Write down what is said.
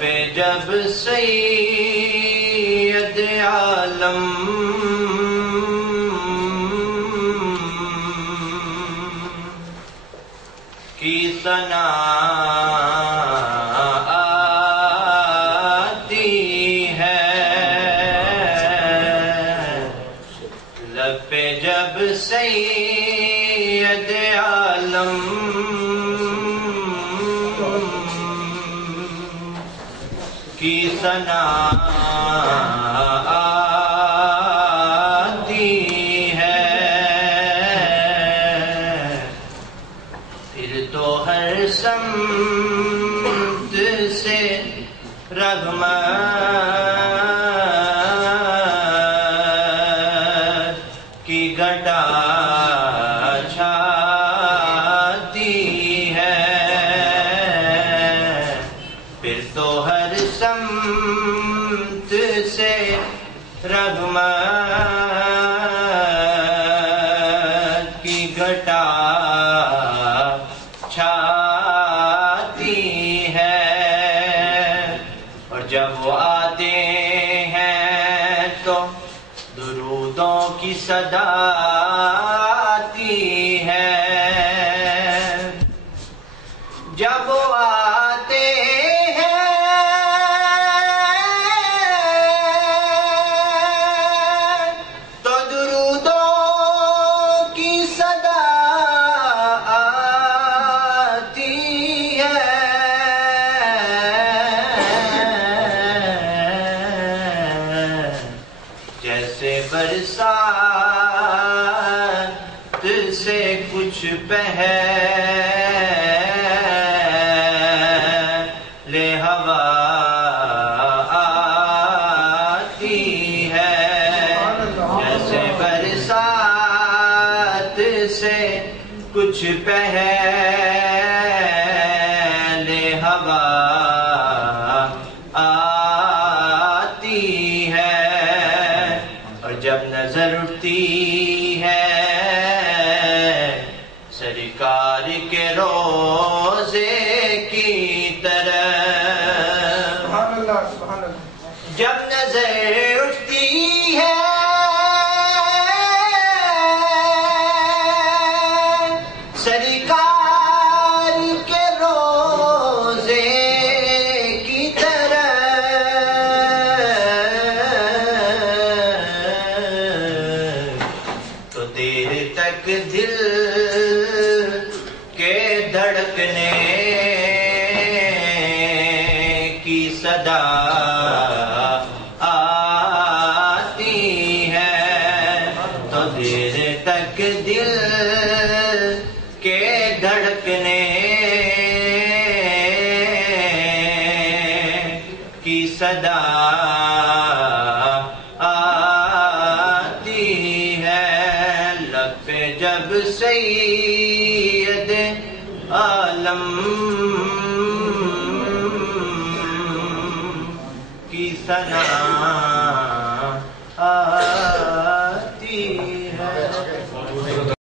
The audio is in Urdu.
پہ جب سید عالم کی ثنا آتی ہے، لب پہ جب سید عالم کی ثنا آتی ہے، پھر تو ہر سمت سے رحمت کی گھٹا چھاتی ہے، پھر تو ہر سمت سے رحمت کی گھٹا چھاتی ہے، اور جب وہ آتے ہیں تو درودوں کی صدا آتی ہے، جب وہ آتے جیسے برسات سے کچھ پہلے ہوا آتی ہے، جیسے برسات سے کچھ پہلے ہوا آتی ہے، اور جب نظر اٹھتی ہے سرکار کے روضے کی طرف، جب نظر اٹھتی ہے سرکار کے روضے کی طرف، تو دیر تک دل کے دھڑکنے کی صدا آتی ہے، تو دیر تک دل کے دھڑکنے کی صدا آتی ہے، لب پہ جب سید عالم کی ثنا آتی ہے۔